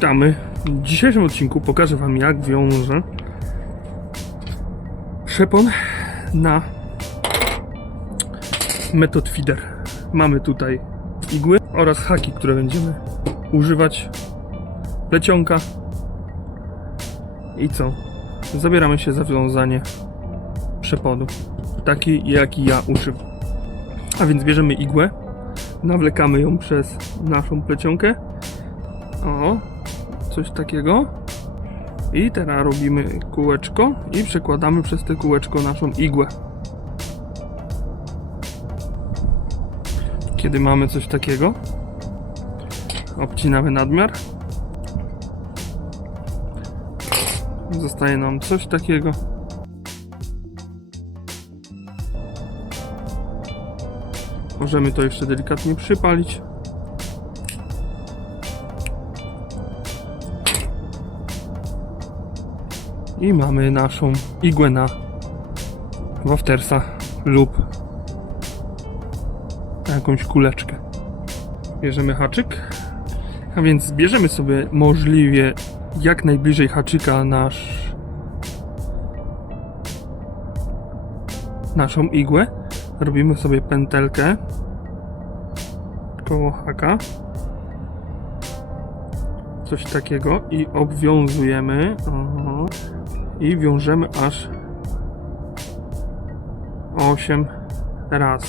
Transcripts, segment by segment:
Witamy. W dzisiejszym odcinku pokażę Wam jak wiążę szepon na metod feeder. Mamy tutaj igły oraz haki, które będziemy używać, plecionka i co? Zabieramy się za wiązanie przeponu, taki jaki ja używam. A więc bierzemy igłę, nawlekamy ją przez naszą plecionkę. O, coś takiego. I teraz robimy kółeczko i przekładamy przez te kółeczko naszą igłę. Kiedy mamy coś takiego, obcinamy nadmiar. Zostaje nam coś takiego. Możemy to jeszcze delikatnie przypalić. I mamy naszą igłę na waftersa lub jakąś kuleczkę. Bierzemy haczyk, a więc bierzemy sobie możliwie jak najbliżej haczyka nasz naszą igłę. Robimy sobie pętelkę koło haka. Coś takiego i obwiązujemy. Oho i wiążemy aż 8 razy.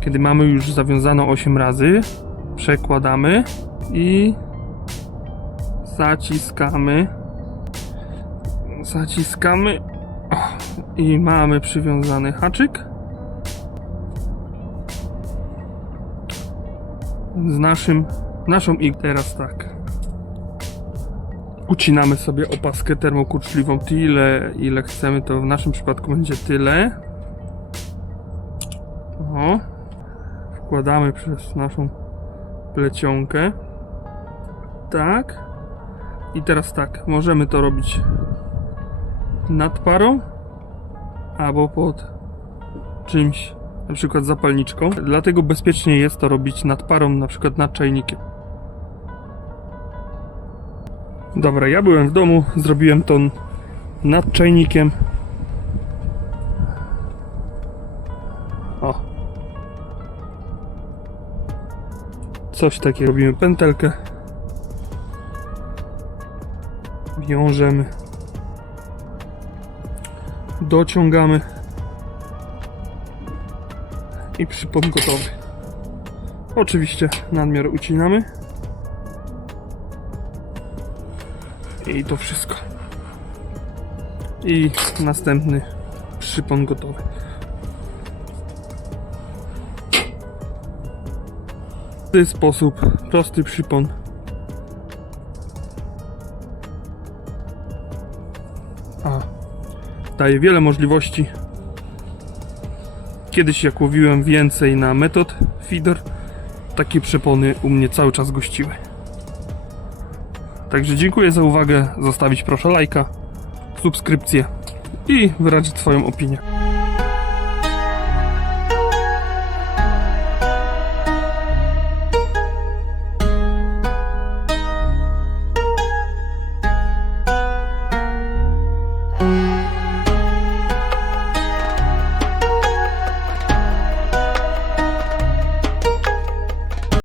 Kiedy mamy już zawiązano 8 razy, przekładamy i zaciskamy. Zaciskamy i mamy przywiązany haczyk z naszym naszą i teraz tak. Ucinamy sobie opaskę termokurczliwą tyle, ile chcemy, to w naszym przypadku będzie tyle. O. Wkładamy przez naszą plecionkę. Tak. I teraz tak, możemy to robić nad parą albo pod czymś, na przykład zapalniczką. Dlatego bezpiecznie jest to robić nad parą, na przykład nad czajnikiem. Dobra, ja byłem w domu, zrobiłem to nad czajnikiem. O. Coś takiego robimy pętelkę. Wiążemy. Dociągamy. I przypon gotowy. Oczywiście nadmiar ucinamy. I to wszystko. I następny przypon gotowy. W ten sposób prosty przypon. Daje wiele możliwości. Kiedyś jak łowiłem więcej na metod feeder, takie przypony u mnie cały czas gościły. Także dziękuję za uwagę. Zostawić proszę lajka, subskrypcję i wyrazić swoją opinię.